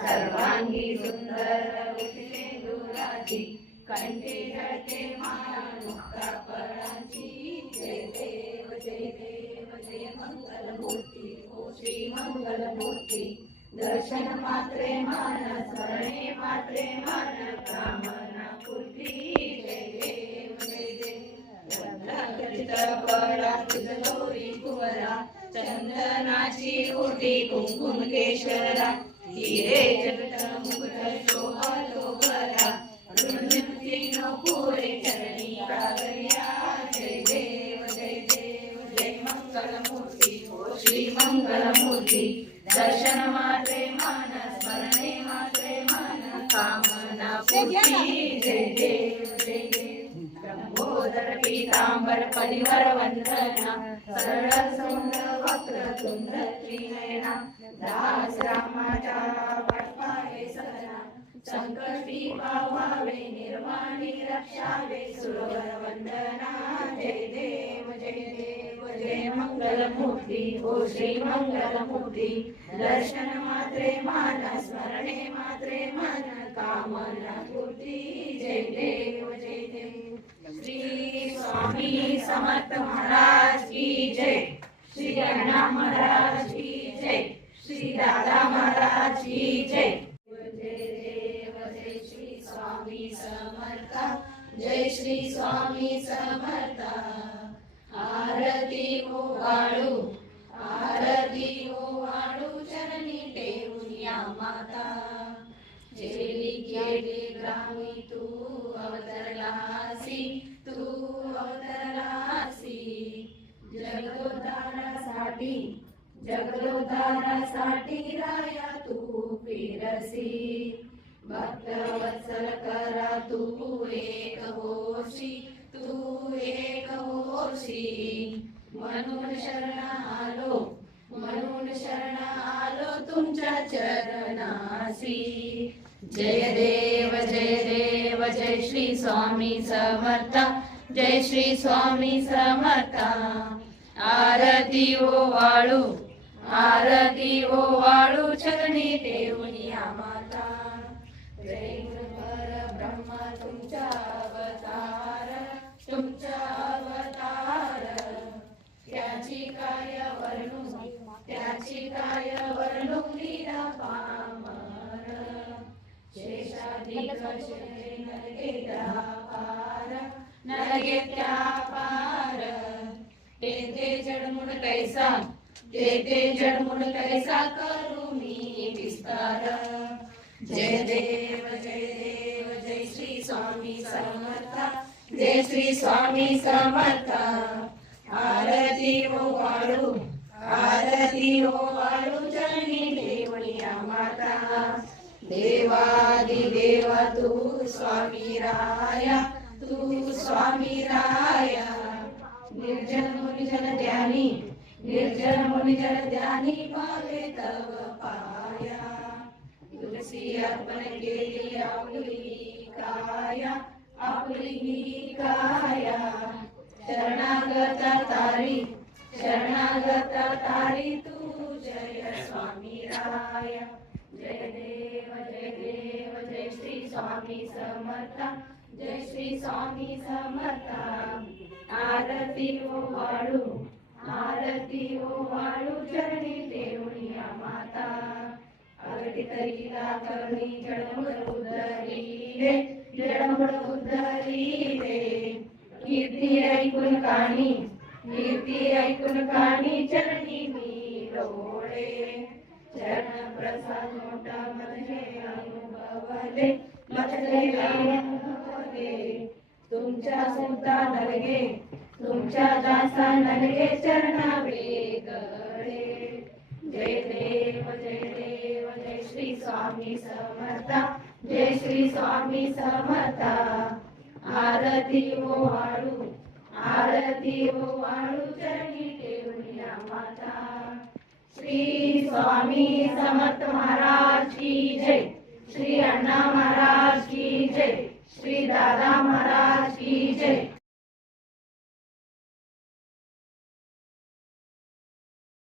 सर्वांगी सुंदर सिंदुराची कंठी जळते माळा मुक्ता फळाची जय देव जय मंगलमूर्ती ओ श्री मंगलमूर्ती दर्शन मात्रे मान स्मरणे मात्रे मान कामना पूर्ती जय देव पळा तुझ गौरी कुवरा चंदनाची ओटी कुंकुम केशरा हिरे जगत मुकुट शोभतो भरा नो पुरे चरणी कागया जय देव जय मंगलमूर्ती ओ श्री मंगलमूर्ती दर्शन मात्रे मान स्मरणे मात्रे मान कामना पूर्ती जय देव लंबोदर पीतांबर परिवार वंदना सरळ सुंदर वक्रतुंड त्रिनयना दास रामाच्या पाठपावे सदना संकटी पावावे निर्वाणी रक्षावे सुरवर वंदना जय देव जय मंगलमूर्ती ओ श्री मंगलमूर्ती दर्शन मात्रे मान स्मरणे मात्रे मन कामना पूर्ती जय देव श्री स्वामी समर्थ महाराज की जय श्री अण्णा महाराज की जय श्री दादा महाराज की जय जय श्री स्वामी समर्थ जय श्री स्वामी समर्थ आरती ओवाळू चरणी टेऊया माता जेली केली ग्रामी तू अवतरलासी जगदोद्धारासाठी राया तू फिरसी भक्त वत्सल करा तू एक होशी म्हणून शरण आलो तुमच्या चरणासी जय देव जय श्री स्वामी समर्थ जय श्री स्वामी समर्थ आरती ओवाळू चरणी टेऊया माता जय ब्रह्मा तुमचा अवतार त्याची काय वर्णू लीला पामर शेषाधिक नरगेत्या पार तेथे जडमुड कैसा करू मी विस्तार जय देव जय श्री स्वामी समर्थ जय श्री स्वामी समर्थ आरती ओवाळू चरणी देवळिया माता देवादिदेव तू स्वामी राया निर्जन मुनिजन ध्यानी पावे तव पाया तुलसी अर्पण केली आपली काया शरणागत तारी तू जय स्वामी राया जय देव जय श्री स्वामी समर्थ जय श्री स्वामी समर्थ आरती ओवाळू चरणी देऊया माता अगटी तरीला करुणी जडमुड उद्धरी रे कीर्ती ऐकून काणी कीर्ती ऐकून कानी चरणी मी लोळे. चरण प्रसाद मोठा मध्ये अनुभवले, मध्ये अनुभवले. तुमच्या सुद्धा नलगे, तुमच्या दासा नलगे चरणा वेगळे. जय देव जय देव जय श्री स्वामी समर्था, जय श्री स्वामी समर्था. आरती ओवाळू, आरती ओवाळू चरणी ठेवूया माता. श्री स्वामी समर्थ महाराज की जय, श्री अण्णा महाराज की जय, श्री दादा महाराज